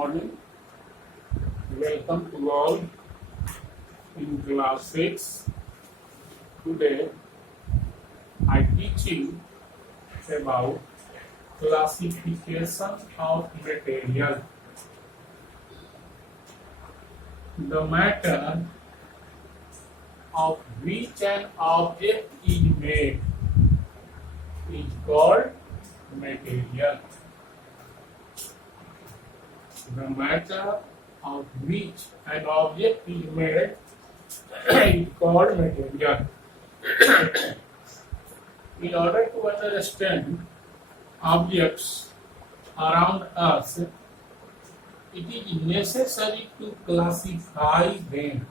morning. Welcome to all in class 6. Today I teach you about classification of material. The matter of which an object is made is called material. The matter of which an object is made is called material. In order to understand objects around us, it is necessary to classify them.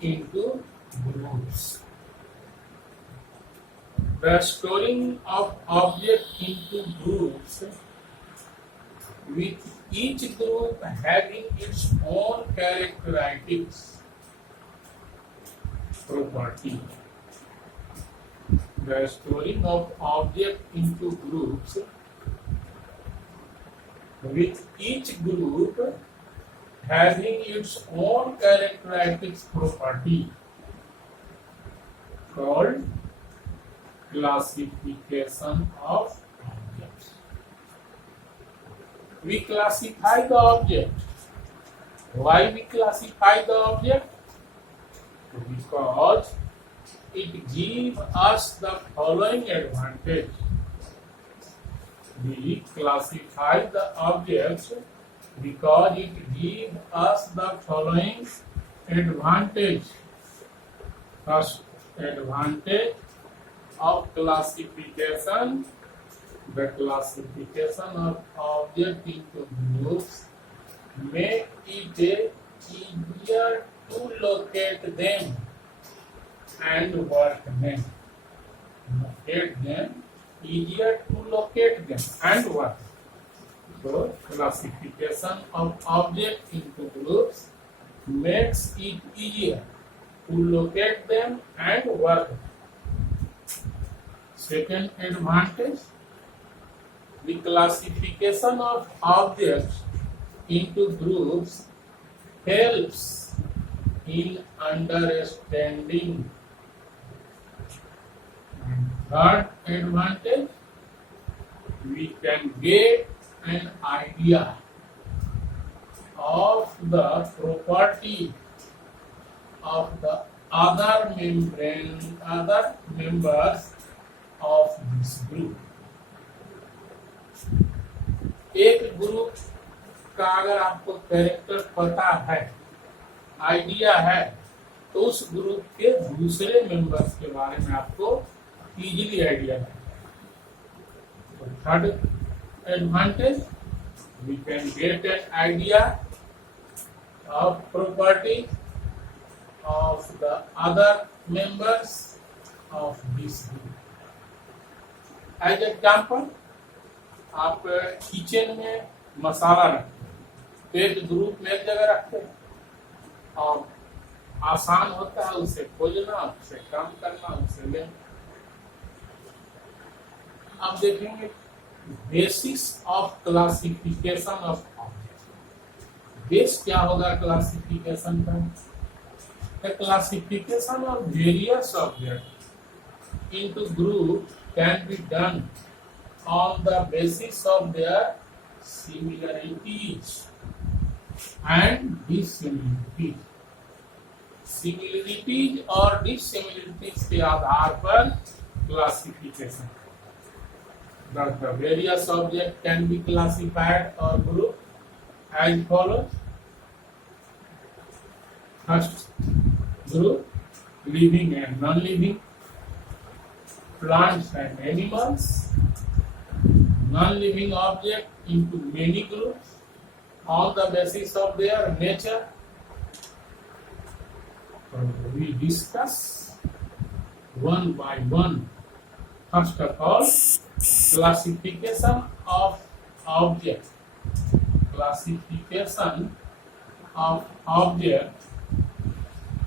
Into groups. The storing of objects into groups, with each group having its own characteristics, property. The storing of objects into groups, with each group having its own characteristics, property, called classification of objects. We classify the object. Why we classify the object? Because it gives us the following advantage. We classify the objects because it gives us the following advantage. First advantage of classification, the classification of objects into groups make it easier to locate them and work them. Easier to locate them and work. So, classification of objects into groups makes it easier to locate them and work them. Second advantage, the classification of objects into groups helps in understanding. And third advantage, we can get an idea of the property of the other members of this group. एक group का अगर आपको character पता है, idea है, तो उस group के दूसरे मेंबर्स के बारे में आपको इजीली आइडिया है. Third advantage, we can get an idea of property of the other members of this group. As example, आप किचन में मसाला रखते हैं, तो एक ग्रुप में एक जगह रखते हैं और आसान होता है उसे खोजना, उसे काम करना, उसे लेना. अब देखेंगे basis of classification of object. Base क्या होगा क्लासिफिकेशन का? The classification of various object into group can be done on the basis of their similarities and dissimilarities. Similarities और dissimilarities के आधार पर classification. The various objects can be classified or grouped as follows. First group, living and non-living, plants and animals, non-living object into many groups on the basis of their nature. We discuss one by one. First of all, classification of object. Classification of object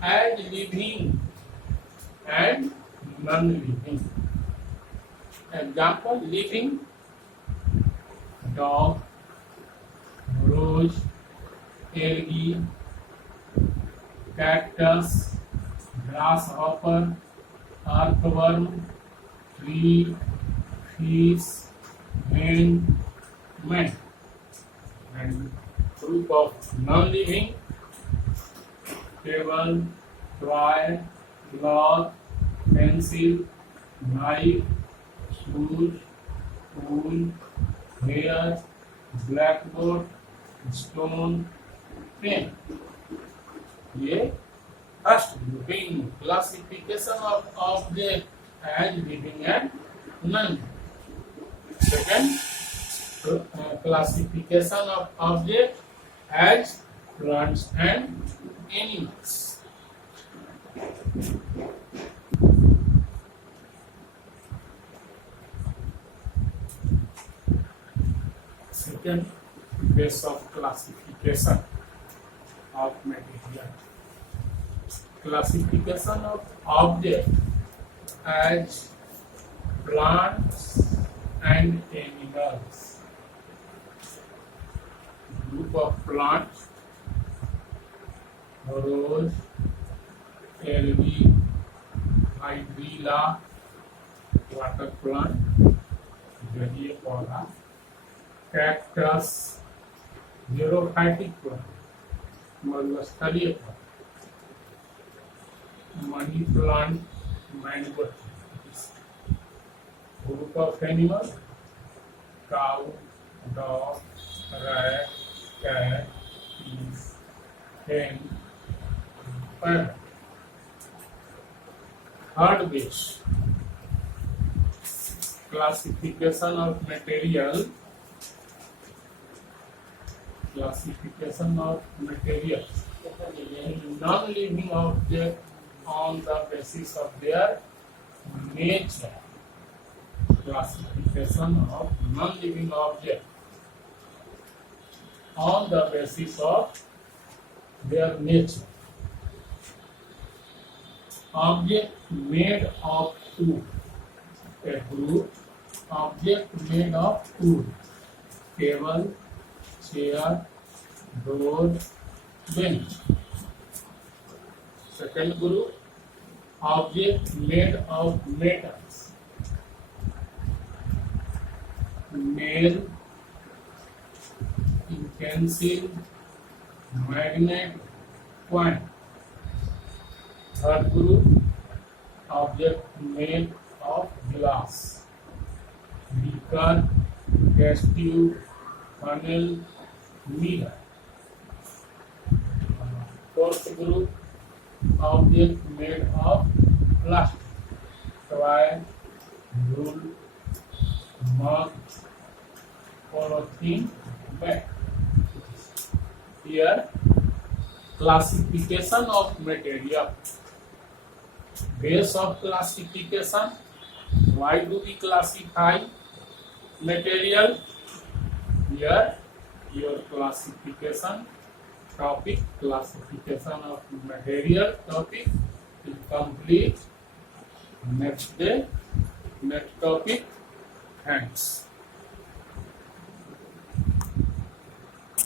as living and non-living. Example: living, dog, rose, algae, cactus, grasshopper, earthworm, tree, fish, hen, man. And group of non-living: table, toy, cloth, pencil, knife, shoes, tool, hair, blackboard, stone, pen. ये first looking classification of object as living and non. Second, classification of object as plants and animals. Second, base of classification of material. Classification of object as plants and animals. Group of plants: rose, algae, hydrilla, water plant, जलीय पौधा, cactus, xerophytic plant, मरुस्थलीय पौधा, money plant, mango trees. Group of animals: cow, dog, rat, cat, geese, hen, parrot. Third base, classification of material. Classification of material. Non-living object on the basis of their nature. Classification of non-living object on the basis of their nature. Object made of wood. A group: object made of wood. Table, chair, door, bench. Second group: object made of metals. Nail, utensil, magnet, coin. Third group: object made of glass. Beaker, gas tube, funnel, mirror. Fourth group: object made of plastic. Toy, rule, mug, polythene bag. Here, classification of material. Base of classification. Why do we classify material? Here, your classification topic, classification of material topic is complete. Next day, next topic. Thanks.